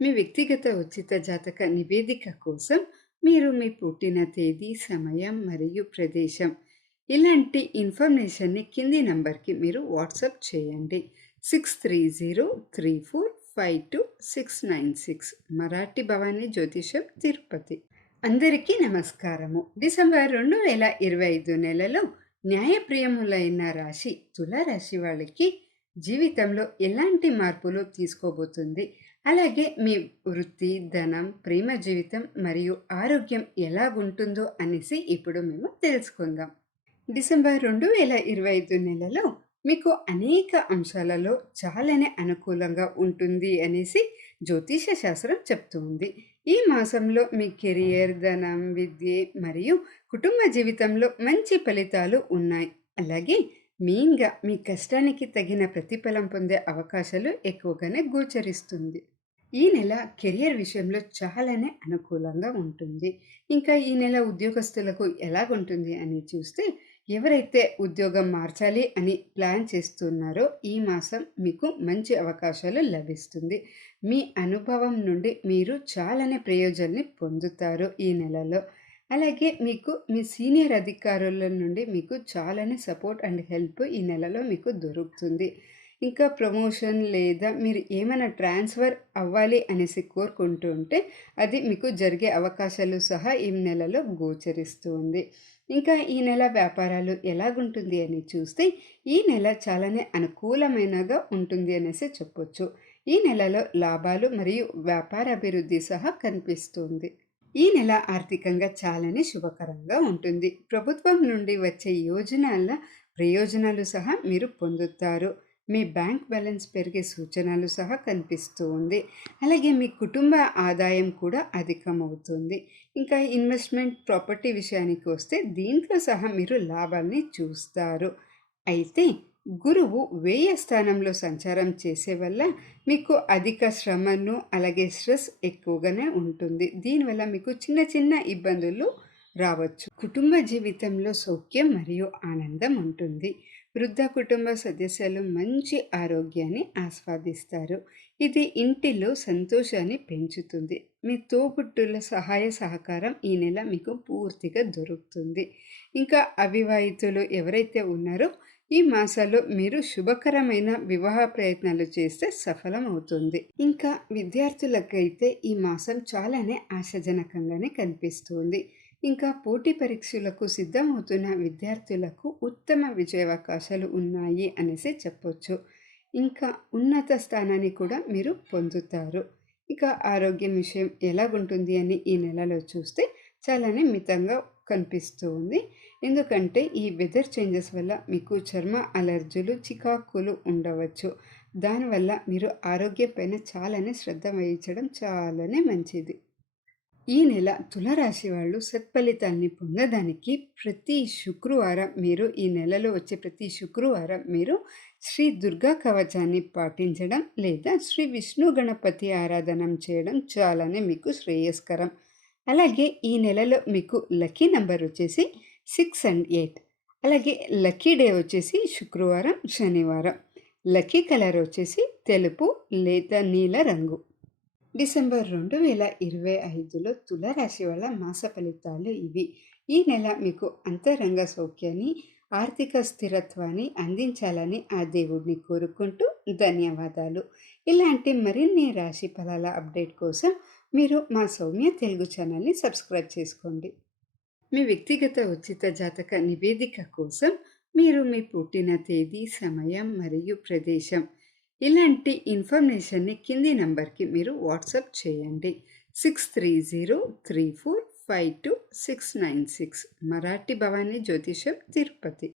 మీ వ్యక్తిగత ఉచిత జాతక నివేదిక కోసం మీరు మీ పుట్టిన తేదీ సమయం మరియు ప్రదేశం ఇలాంటి ఇన్ఫర్మేషన్ని కింది నంబర్కి మీరు వాట్సాప్ చేయండి. Six three zero three four five two six nine six Marathi Bhavani జ్యోతిషం తిరుపతి. అందరికీ నమస్కారము. డిసెంబర్ రెండు వేల ఇరవై ఐదు నెలలో న్యాయప్రియములైన రాశి తులారాశి వాళ్ళకి జీవితంలో ఎలాంటి మార్పులు తీసుకోబోతుంది? అలాగే మీ వృత్తి ధనం ప్రేమ జీవితం మరియు ఆరోగ్యం ఎలాగుంటుందో అనేసి ఇప్పుడు మేము తెలుసుకుందాం. డిసెంబర్ రెండు వేల ఇరవై ఐదు నెలలో మీకు అనేక అంశాలలో చాలానే అనుకూలంగా ఉంటుంది అనేసి జ్యోతిష శాస్త్రం చెప్తుంది ఈ మాసంలో మీ కెరియర్ ధనం విద్య మరియు కుటుంబ జీవితంలో మంచి ఫలితాలు ఉన్నాయి. అలాగే మెయిన్గా మీ కష్టానికి తగిన ప్రతిఫలం పొందే అవకాశాలు ఎక్కువగానే గోచరిస్తుంది. ఈ నెల కెరియర్ విషయంలో చాలానే అనుకూలంగా ఉంటుంది. ఇంకా ఈ నెల ఉద్యోగస్తులకు ఎలాగుంటుంది అని చూస్తే ఎవరైతే ఉద్యోగం మార్చాలి అని ప్లాన్ చేస్తున్నారో ఈ మాసం మీకు మంచి అవకాశాలు లభిస్తుంది. మీ అనుభవం నుండి మీరు చాలానే ప్రయోజనాన్ని పొందుతారు ఈ నెలలో. అలాగే మీకు మీ సీనియర్ అధికారుల నుండి మీకు చాలానే సపోర్ట్ అండ్ హెల్ప్ ఈ నెలలో మీకు దొరుకుతుంది. ఇంకా ప్రమోషన్ లేదా మీరు ఏమైనా ట్రాన్స్ఫర్ అవ్వాలి అనేసి కోరుకుంటూ ఉంటే అది మీకు జరిగే అవకాశాలు సహా ఈ నెలలో గోచరిస్తుంది. ఇంకా ఈ నెల వ్యాపారాలు ఎలాగుంటుంది అని చూస్తే ఈ నెల చాలానే అనుకూలమైనగా ఉంటుంది అనేసి చెప్పొచ్చు. ఈ నెలలో లాభాలు మరియు వ్యాపార అభివృద్ధి సహా కనిపిస్తుంది. ఈ నెల ఆర్థికంగా చాలానే శుభకరంగా ఉంటుంది. ప్రభుత్వం నుండి వచ్చే యోజనాల ప్రయోజనాలు సహా మీరు పొందుతారు. మీ బ్యాంక్ బ్యాలెన్స్ పెరిగే సూచనలు సహా కనిపిస్తూ ఉంది అలాగే మీ కుటుంబ ఆదాయం కూడా అధికమవుతుంది. ఇంకా ఇన్వెస్ట్మెంట్ ప్రాపర్టీ విషయానికి వస్తే దీంట్లో సహా మీరు లాభాల్ని చూస్తారు. అయితే గురువు వేయ స్థానంలో సంచారం చేసే వల్ల మీకు అధిక శ్రమను అలాగే స్ట్రెస్ ఎక్కువగానే ఉంటుంది. దీనివల్ల మీకు చిన్న చిన్న ఇబ్బందులు రావచ్చు. కుటుంబ జీవితంలో సౌఖ్యం మరియు ఆనందం ఉంటుంది. వృద్ధ కుటుంబ సదస్యులు మంచి ఆరోగ్యాన్ని ఆస్వాదిస్తారు. ఇది ఇంటిలో సంతోషాన్ని పెంచుతుంది. మీ తోబుట్టుల సహాయ సహకారం ఈ నెల మీకు పూర్తిగా దొరుకుతుంది. ఇంకా అవివాహితులు ఎవరైతే ఉన్నారో ఈ మాసాల్లో మీరు శుభకరమైన వివాహ ప్రయత్నాలు చేస్తే సఫలం అవుతుంది ఇంకా విద్యార్థులకైతే ఈ మాసం చాలానే ఆశాజనకంగానే కనిపిస్తుంది. ఇంకా పోటీ పరీక్షలకు సిద్ధమవుతున్న విద్యార్థులకు ఉత్తమ విజయావకాశాలు ఉన్నాయి అనేసి చెప్పొచ్చు. ఇంకా ఉన్నత స్థానాన్ని కూడా మీరు పొందుతారు. ఇక ఆరోగ్యం విషయం ఎలాగుంటుంది అని ఈ నెలలో చూస్తే చాలానే మితంగా కనిపిస్తూ ఉంది. ఎందుకంటే ఈ వెదర్ చేంజెస్ వల్ల మీకు చర్మ అలర్జీలు చికాకులు ఉండవచ్చు. దానివల్ల మీరు ఆరోగ్యం పైన చాలానే శ్రద్ధ వహించడం చాలానే మంచిది. ఈ నెల తులరాశి వాళ్ళు సత్ఫలితాన్ని పొందడానికి ప్రతి శుక్రవారం మీరు ఈ నెలలో వచ్చే ప్రతి శుక్రవారం మీరు శ్రీ దుర్గా కవచాన్ని పాటించడం లేదా శ్రీ విష్ణు గణపతి ఆరాధన చేయడం చాలానే మీకు శ్రేయస్కరం. అలాగే ఈ నెలలో మీకు లక్కీ నెంబర్ వచ్చేసి సిక్స్ అండ్ ఎయిట్. అలాగే లక్కీ డే వచ్చేసి శుక్రవారం శనివారం. లక్కీ కలర్ వచ్చేసి తెలుపు లేత నీల రంగు. డిసెంబర్ రెండు వేల ఇరవై ఐదులో తులరాశి వల్ల మాస ఫలితాలు ఇవి. ఈ నెల మీకు అంతరంగ సౌఖ్యాన్ని ఆర్థిక స్థిరత్వాన్ని అందించాలని ఆ దేవుడిని కోరుకుంటూ ధన్యవాదాలు. ఇలాంటి మరిన్ని రాశి ఫలాల అప్డేట్ కోసం మీరు మా సౌమ్య తెలుగు ఛానల్ని సబ్స్క్రైబ్ చేసుకోండి. మీ వ్యక్తిగత ఉచిత జాతక నివేదిక కోసం మీరు మీ పుట్టిన తేదీ సమయం మరియు ప్రదేశం ఇలాంటి ఇన్ఫర్మేషన్ని కింది నంబర్కి మీరు వాట్సాప్ చేయండి. Six three zero three four five two six nine six. Marathi Bhavani జ్యోతిషం తిరుపతి.